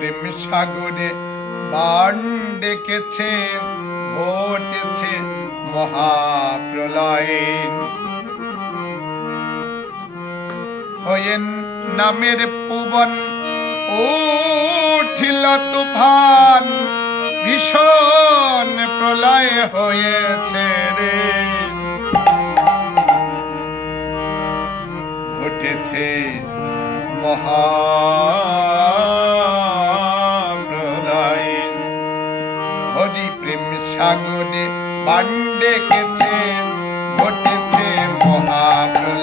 প্রেম সাগরে বান ডেকেছে, ঘটেছে মহাপ্রলয়। হয়েন নামের পুবন উঠিল তুফান, ভীষণ প্রলয় হয়েছে রে। ঘটেছে মহাপ্রলয়। হরি প্রেম সাগরে বান ডেকেছে, ঘটেছে মহাপ্রলয়।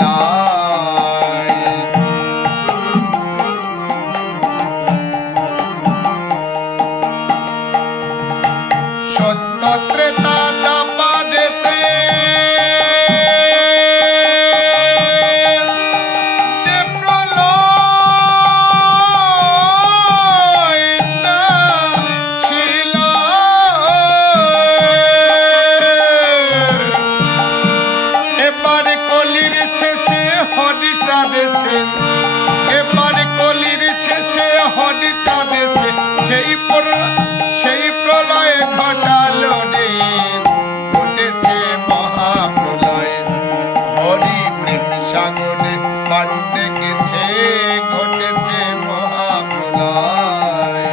সত্য ত্রেতা দ্বাপারেতে যে প্রলয় ছিল, এবারে কলির শেষে হরিচা দেশে, এবারে কলির শেষে হরিচা দেশে সেই প্রলয় ঘটালো রে। ঘটেছে মহাপ্রলয়। হরি প্রেম সাগরে বান ডেকেছে, ঘটেছে মহাপ্রলয়।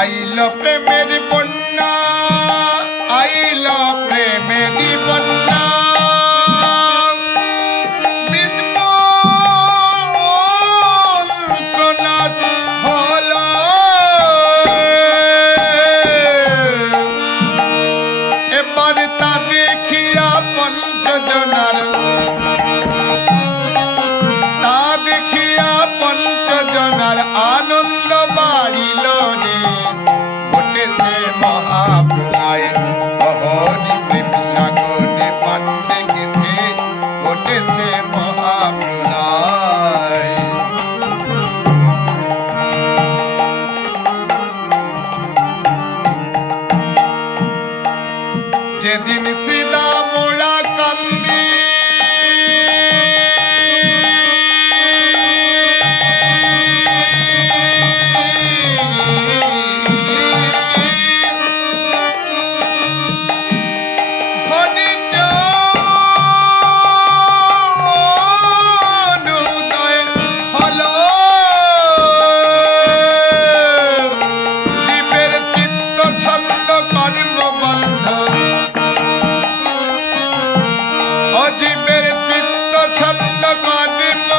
আইল প্রেমের বন্যা, আইল প্রেমেরই বন্যা, বীজমন্ত্রনাথ হল। এবার তা দেখিয়া পঞ্চজনার, তা দেখিয়া পঞ্চজনার আনন্দ বাড়িল রে। ঘটেছে মহাপ্রলয়। হরি প্রেম সাগরে বান ডেকেছে, ঘটেছে মহাপ্রলয়। যেদিন শ্রীদামরা কান্দি, অজীবের চিত্ত ছন্দ কর্ম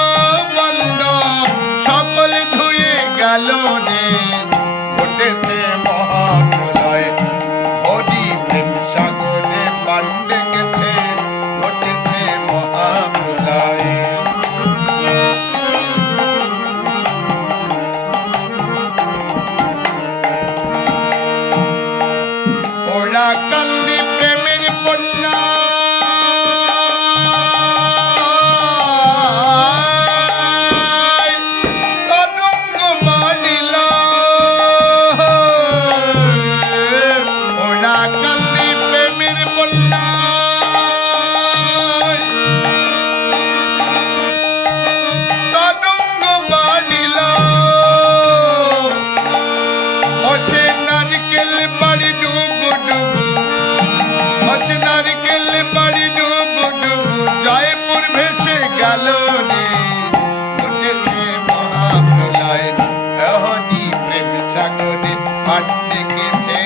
বন্ধ সকল ধুয়ে গেল রে। ঘটেছে মহাপ্রলয়। হরি প্রেম সাগরে বান ডেকেছে, ঘটেছে মহাপ্রলয়। ওরা কান্দি প্রেমের বন্যা, নারকেল বাড়ি ডুবু ডুবু, নারকেল বাড়ি ডুবু ডুবু, জয়পুর ভেসে গেল রে। ঘটেছে মহাপ্রলয়। হরি প্রেম সাগরে বান ডেকেছে,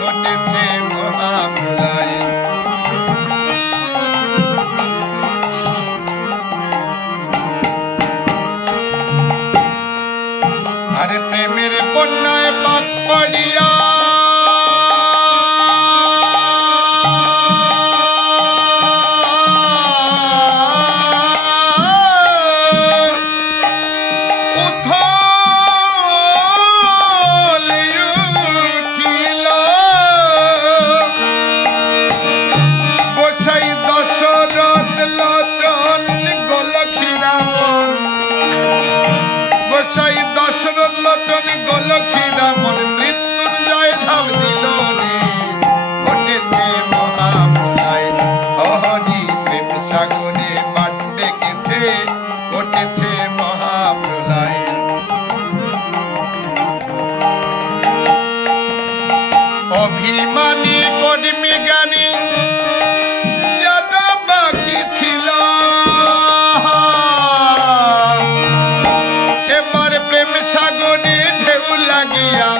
ঘটেছে মহাপ্রলয়। আরে প্রেমের বন্যায় পাক পড়িয়া, দশরথ লোচন গোলক্ষী রামন মৃত্যুঞ্জয় ধাম দিল রে। লাগিয়া